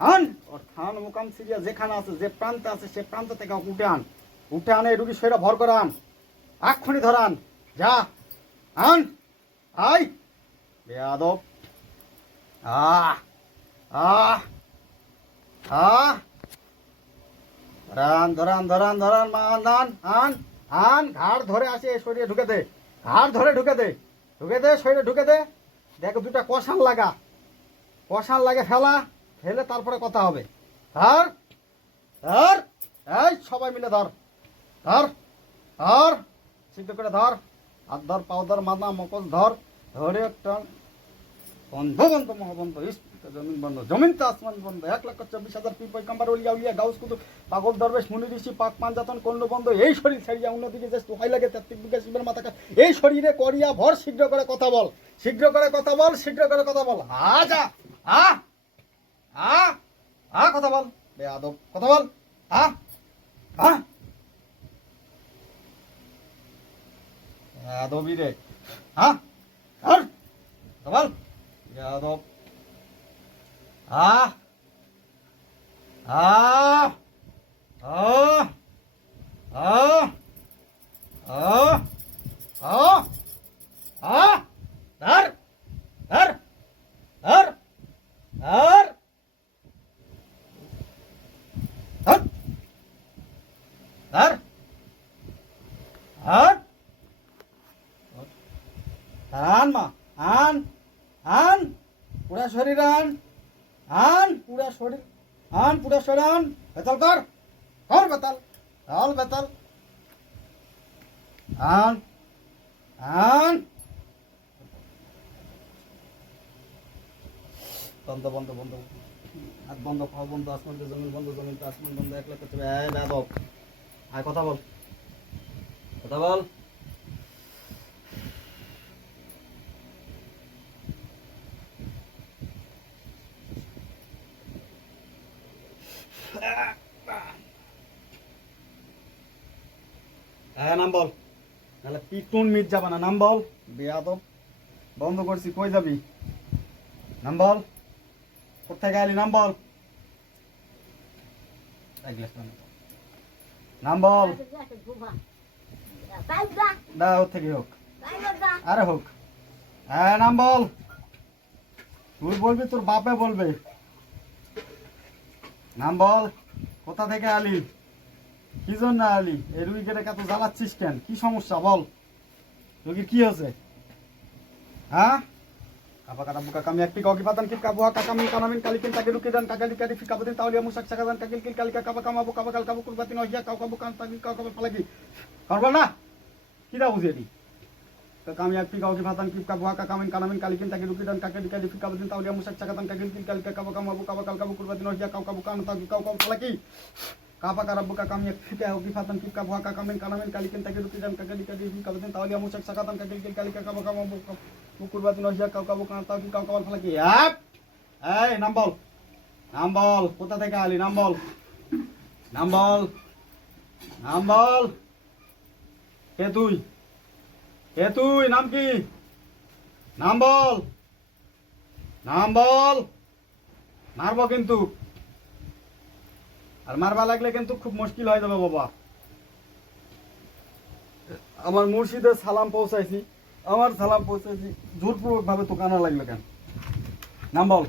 আন ওর খান মুকাম Syria যেখানে আছে, যে প্রান্তে আছে, সে প্রান্ত থেকে উঠে আন। উঠে আনে রুগী শরীরে ভর করান, এক্ষুনি ধরান। যা আন, আই বেয়াদব। আহ আহ আহ ধরান ধরান ধরান ধরান মান আন আন আন। ঘাড় ধরে আসে শরীরে ঢুকে দে, ঘাড় ধরে ঢুকে দে, ঢুকে দে শরীরে ঢুকে দে। দেখো দুটা কষান লাগা, কষান লাগে ফেলা, ফেলে তারপরে কথা হবে। ধর ধর, এই সবাই মিলে ধর, ধর ধর, সিদ্ধ করে ধর। হাত ধর, পাও ধর, মাথা মকজ ধর, ধরে একটা বন্ধ বন্ধ মহাবন্ধ, জমিন বন্ধ, জমিন তো আসমান বন্ধ, 1,24,000 পীর পয়গম্বর ওলিয়া উলিয়া গাউস কুতুব পাগল দরবেশ মুনি ঋষি পাক পাঞ্জাতন করল বন্ধ। এই শরীর ছাড়িয়া অন্যদিকে যে তোহাই লাগে 33 বিঘা শিবের মাথা, এই শরীরে করিয়া ভর। শীঘ্র করে কথা বল, শীঘ্র করে কথা বল, শীঘ্র করে কথা বল। যা আ আ আ কথা বল বেয়াদব, কথা বল। আ আ বেয়াদবি রে। হ্যাঁ আর কথা বল বেয়াদব। আ আ আ আ আ আ আ ধর ধর ধর ধর ধর ধর ধর। আন মা, আন আন পুরা শরীর আন, আন পুরা শরীর আন, পুরা শরীর আন। বেতাল কর, কর বেতাল, কর বেতাল। আন আন বন্ধ বন্ধ বন্ধ, হাত বন্ধ, খাওয়া বন্ধ, আসমান তো জমিন বন্ধ, জমিন তো আসমান বন্ধ। 1,00,000 বেয়াদব। আয় কথা বল, কথা বল। হ্যাঁ নাম বল, নাহলে পিটুন মিট যাবে না। নাম বল বেয়াদব। বন্ধ করছি, কই যাবি? নাম বল, কোথায় গেলি? নাম বল, নাম বল। না ওর থেকে হোক, আরে হোক। হ্যাঁ নাম বল। তুই বলবি, তোর বাপে বলবে। নাম বল, কোথা থেকে আলি, কি জন্য আলি, এই রুগীকে এত জ্বালাচ্ছিস কেন? কি সমস্যা বল, রুগীর কি হয়েছে? হ্যাঁ কাপা কাটা বুকা কামি একটি কাকি পাতান কি কাবুয়া কাকামিন কানামিন কালিকিন তাকে রুকি দান কাকালি কাটি ফিকাবদিন তাওলিয়া মুসাক সাকাদান কাকিল কিল কালিকা কাবা কামাবু কাবা কাল কাবু কুরবাতিন হইয়া কাউ কাবু কান তাকি কাউ কাবা ফালাকি করবো না। কি দা বুঝিয়ে দি কামি একটি কাকি পাতান কি কাবুয়া কাকামিন কানামিন কালিকিন তাকে রুকি দান কাকালি কাটি ফিকাবদিন তাওলিয়া মুসাক সাকাদান কাকিল কিল কালিকা কাবা কামাবু কাবা কাল কাবু কুরবাতিন হইয়া কাউ কাবু কান তাকি কাউ কাবা ফালাকি কাপা কারাবু কাকামি ফিকা হকি ফাতান কি কাবুয়া কাকামিন কানামিন কালিকিন তাকে রুকি দান কাকালি কাটি ফিকাবদিন তাওলিয়া মুসাক সাকাদান কাকিল কিল কালিকা কাবা কামাবু কুরবাতিন হইয়া কাউ কাবু কান তাকি কাউ কাবা ফালাকি। এই নাম বল, নাম বল, কোথা থেকে আলি? নাম বল, নাম বল, নাম বল। কে তুই, কে তুই, নাম কি? নাম বল, নাম বল। মারবো কিন্তু, আর মারবা লাগলে কিন্তু খুব মুশকিল হয়ে যাবে বাবা। আমার মুর্শিদের সালাম পৌঁছাইছি, আমার সালাম পৌঁছাইছি, জোরপূর্বক ভাবে তো কানা লাগলো কেন? নাম বল,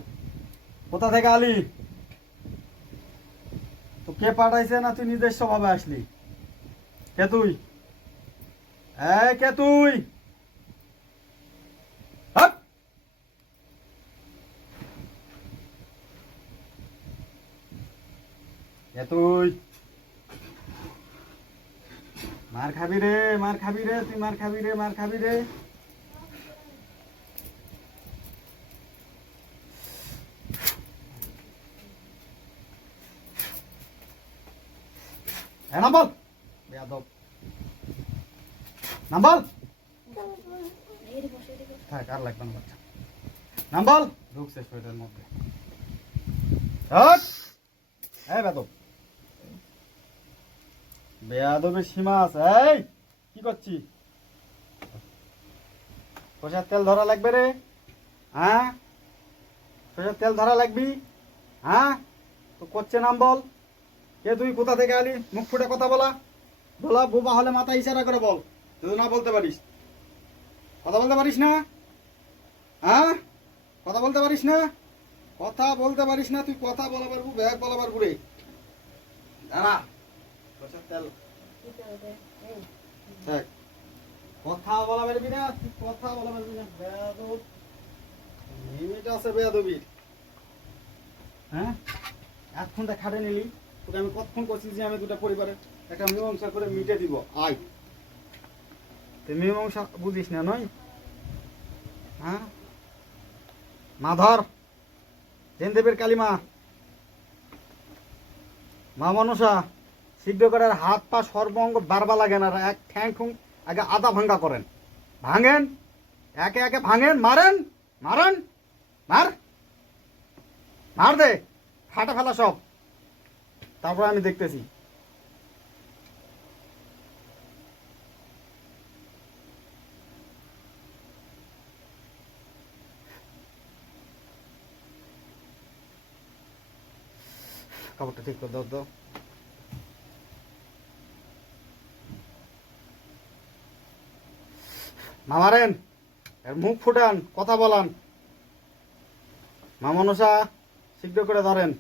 কোথা থেকে আলি? তো কে পাঠাইছে, না তুই নিজস্ব ভাবে আসলি? কে তুই, কে তুই? হাট! কে তুই? মার খাবি রে, মার খাবি রে, তুই মার খাবি রে, মার খাবি রে। নাম বল বেয়াদব, নাম বল। থাক আর লাগবে না বাচ্চা। নাম বল, ঢুকছে শরীরের মধ্যে। বেয়াদব, বেয়াদবের সীমা আছে। এই কি করছি? সরষের তেল ধরা লাগবে রে। হ্যাঁ সরষের তেল ধরা লাগবি। হ্যাঁ তো করছে নাম বল। কে তুই, কোথা থেকে আলি, মুখ ফুটে কথা বলা। বলা, বোবা হলে মাথা ইশারা করে বল। তুই না বলতে পারিস, কথা বলতে পারিস না? হ্যাঁ, কথা বলতে পারিস না? কথা বলতে পারিস না তুই? কথা বলা পারবো, ব্যাগ বলা পারবো রে। দাঁড়া, তেল কথা বলা পারবি না তুই, কথা বলা পারবি না। বেয়াদব, লিমিট আছে বেয়াদবির। হ্যাঁ, এতক্ষণটা খাটে নিলি, তোকে আমি কতক্ষণ করছি যে আমি দুটা পরিবারের একটা মীমাংসা করে মিটে দিব। আয়, তুই মীমাংসা বুঝিস না নয়? হ্যাঁ, মা ধর, দেবীর কালিমা, মা মনসা, সিদ্ধ করার হাত পা সর্বঙ্গ বারবার লাগে না, এক ঠ্যাং ঠুং আগে আদা ভাঙ্গা করেন, ভাঙেন, একে একে ভাঙেন, মারেন, মারেন, মার, মার দে, ফাটা ফেলা সব, তারপর আমি দেখতেছি। কাপড়টা ঠিক করে দাও তো। মারেন, এর মুখ ফুটান, কথা বলান। মা মনসা, শীঘ্র করে ধরেন।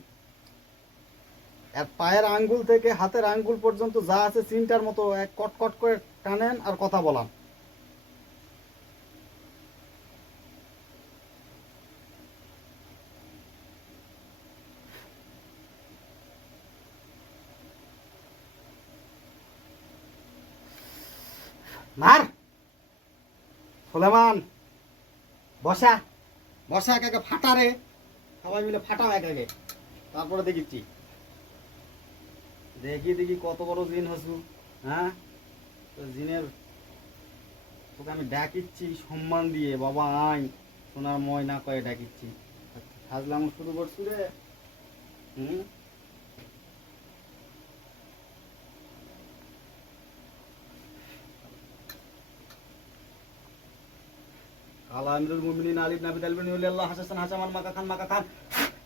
এর পায়ের আঙ্গুল থেকে হাতের আঙ্গুল পর্যন্ত যা আছে চিনটার মতো এক কটকট করে টানেন আর কথা বলান। মার, সুলেমান, বসা, বসা, একে একে ফাটা রে, সবাই মিলে ফাটাও একে একে, তারপরে দেখিচ্ছি। দেখি দেখি কত বড় জিন হসু। হ্যাঁ, তো জিনের তোকে আমি ডাকিচ্ছি সম্মান দিয়ে, বাবা আই, সোনার ময়না কয়ে ডাকিচ্ছি। হাজলাম শুরু করছু রে। হুম, কালা আমিরুল মুমিনিন আলী নাবি তালবিন ওয়ালিল্লাহ হাসান হাসামান মাকা খান মাকা খান।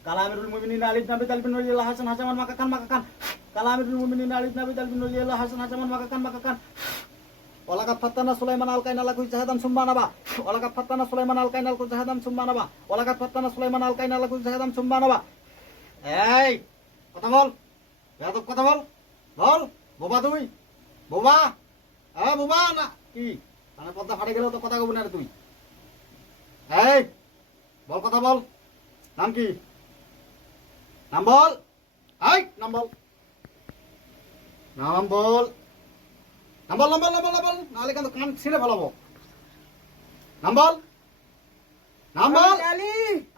কালা আমিরুল মুমিনিন আলী নাবি তালবিন ওয়ালিল্লাহ হাসান হাসামান মাকা খান মাকা খান। কালা আমিরুল মুমিনিন আলী নাবি তালবিন ওয়ালিল্লাহ হাসান হাসামান মাকা খান মাকা খান। ওয়ালাকাত ফাত্তানা সুলাইমান আল কাইনাল লাকু জাহাদাম সুবহানাবা। ওয়ালাকাত ফাত্তানা সুলাইমান আল কাইনাল লাকু জাহাদাম সুবহানাবা। ওয়ালাকাত ফাত্তানা সুলাইমান আল কাইনাল লাকু জাহাদাম সুবহানাবা। এই কথা বল, বেয়াদব কথা বল, বল। বোবা তুই, বোবা, বোবা না কি? মানে পর্দা ফাটে গেলেও তো কথা কব না রে তুই। এই বল, কথা বল, নাম কি? নাম বল, এই নাম বল, নাম বল, নাম বল, নাম বল, নাম বল, নাম বল, নাহলে কিন্তু কান ছিঁড়ে ফেলাবো। নাম বল, নাম বল। কালী,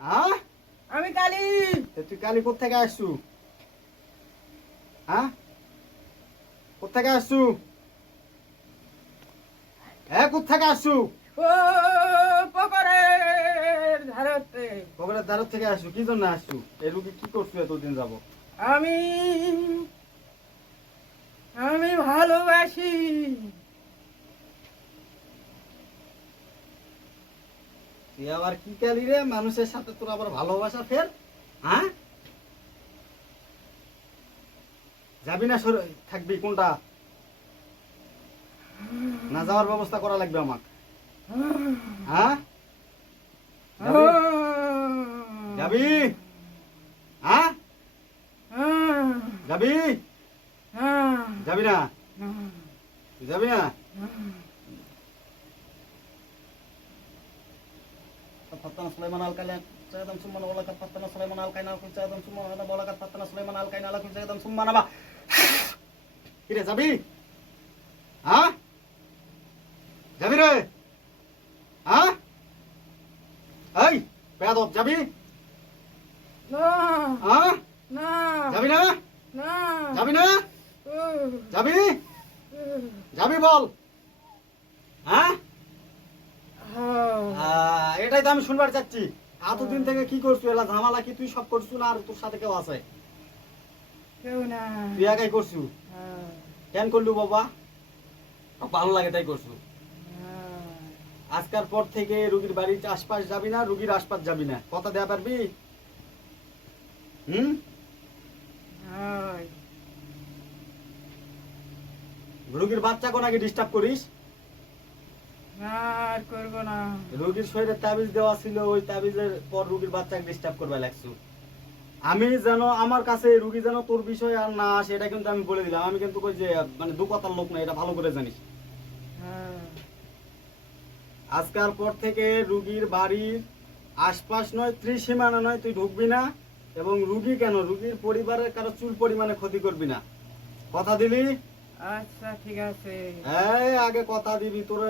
হ্যাঁ, আমি কালী। তুই কালি কোথেকে আসছু? হ্যাঁ, কোথেকে আসছু? হ্যাঁ, কোথেকে আসছু? ও পকরের ধারতে। কবরের দ্বার থেকে আসছু? কি জন্য আসছু? এই রুগী কি করছু এতদিন যাব? আমি আমি ভালোবাসি। তুই আবার কি কালি রে, মানুষের সাথে তোর আবার ভালোবাসা ফের? হ্যাঁ, যাবি না থাকবি কোনটা? না যাওয়ার ব্যবস্থা করা লাগবে আমার। হ্যাঁ, যাবি? হ্যাঁ, যাবি? যাবি না? তুই যাবি না? ফাত্তানা সুলাইমান আল কাইনাল জাহাদাম সুবহানাবা। ওয়ালাকাত ফাত্তানা সুলাইমান আল কাইনাল লাকু জাহাদাম সুবহানাবা। ওয়ালাকাত ফাত্তানা সুলাইমান আল কাইনাল লাকু জাহাদাম সুবহানাবা। কি রে, যাবি? হ্যাঁ, যাবি রে? হ্যাঁ, এই বেয়াদব, যাবি? হ্যাঁ, যাবি না? যাবি না? যাবি? যাবি বল। হ্যাঁ, এটাই তো আমি শুনবার চাচ্ছি। এতদিন থেকে কি করছু? এলা ঝামেলা কি তুই সব করছু না আর তোর সাথে কেউ আছে? কেউ না। তুই একাই করছু? কেন করলু বাবা? ভালো লাগে তাই করছু? আজকার পর থেকে রুগীর বাড়ির আশপাশ যাবি না, রুগীর আশপাশ যাবি না, কথা দেয়া পারবি? হুম, রোগীর বাচ্চাকে নাকি ডিস্টার্ব করিস? না আর করবো না। রোগীর শরীরে তাবিজ দেওয়া ছিল, ওই তাবিজের পর রোগীর বাচ্চাকে ডিস্টার্ব করবে লাগছো। আমি যেন আমার কাছে রুগী যেন তোর বিষয় আর না আসে, এটা কিন্তু আমি বলে দিলাম। আমি কিন্তু কই যে মানে দু কথার লোক না, এটা ভালো করে জানিস। হ্যাঁ, আজকাল পর থেকে রুগীর বাড়ির আশপাশ নয়, ত্রিসীমানা নয়, তুই ঢুকবি না। এবং রুগী কেন, রুগীর পরিবারের কারো চুল পরিমাণে ক্ষতি করবি না। কথা দিলি? আচ্ছা ঠিক আছে। এই আগে কথা দিবি। তোর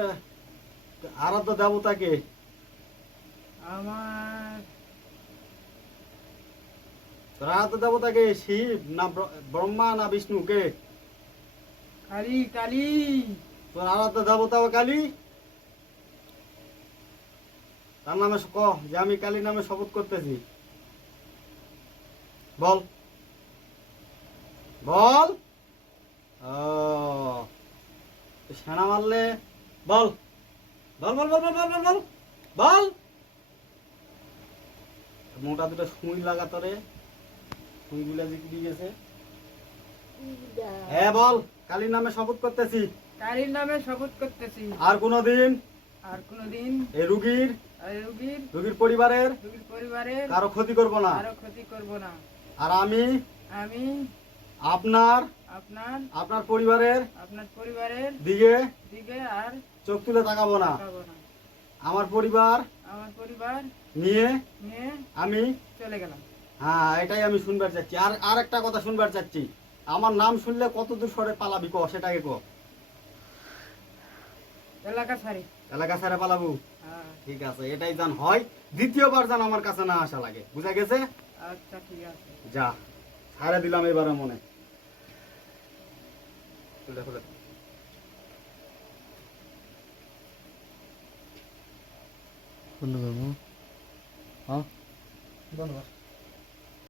আরাধ্য দেবতাকে? আমার তোর আরাধ্য দেবতাকে শিব না ব্রহ্মা না বিষ্ণু কে? কালী কালী। তোর আরাধ্য দেবতা কালী? তার নামে ক যে আমি কালীর নামে শপথ করতেছি। বল বল। ও সেনা মারলে বল বল বল বল বল বল বল বল বল। মোটা দুটো সুই লাগাতো রে, সুই গুলা দিয়ে গেছে। হ্যাঁ বল, কালীর নামে শপথ করতেছি কালীর নামে শপথ করতেছি। আর কোনোদিন আর কোনোদিন এই রুগীর রুগীর পরিবারের পরিবারের কারো ক্ষতি করব না। কারো ক্ষতি করব না। আর আমি আমি আপনার আপনার পরিবারের পরিবারের দিকে দিকে আর চোখ তুলে তাকাবো না। তাকাবো না। আমার পরিবার নিয়ে নিয়ে আমি চলে গেলাম। হ্যাঁ, এটাই আমি শুনবার চাচ্ছি। আর আর একটা কথা শুনবার চাচ্ছি, আমার নাম শুনলে কত দূর সরে পালাবি ক, সেটাকে ক। এলাকা ছাড়ি। এলাকা ছেড়ে পালাবো? হ্যাঁ, ঠিক আছে, এটাই জান হয়। দ্বিতীয়বার জান আমার কাছে না আসা লাগে, বুঝা গেছে? আচ্ছা ঠিক আছে। যা, ছাড়ে দিলাম এবারে মনে। খুলে খুলে বন্ধ করবো। হ্যাঁ বন্ধ কর।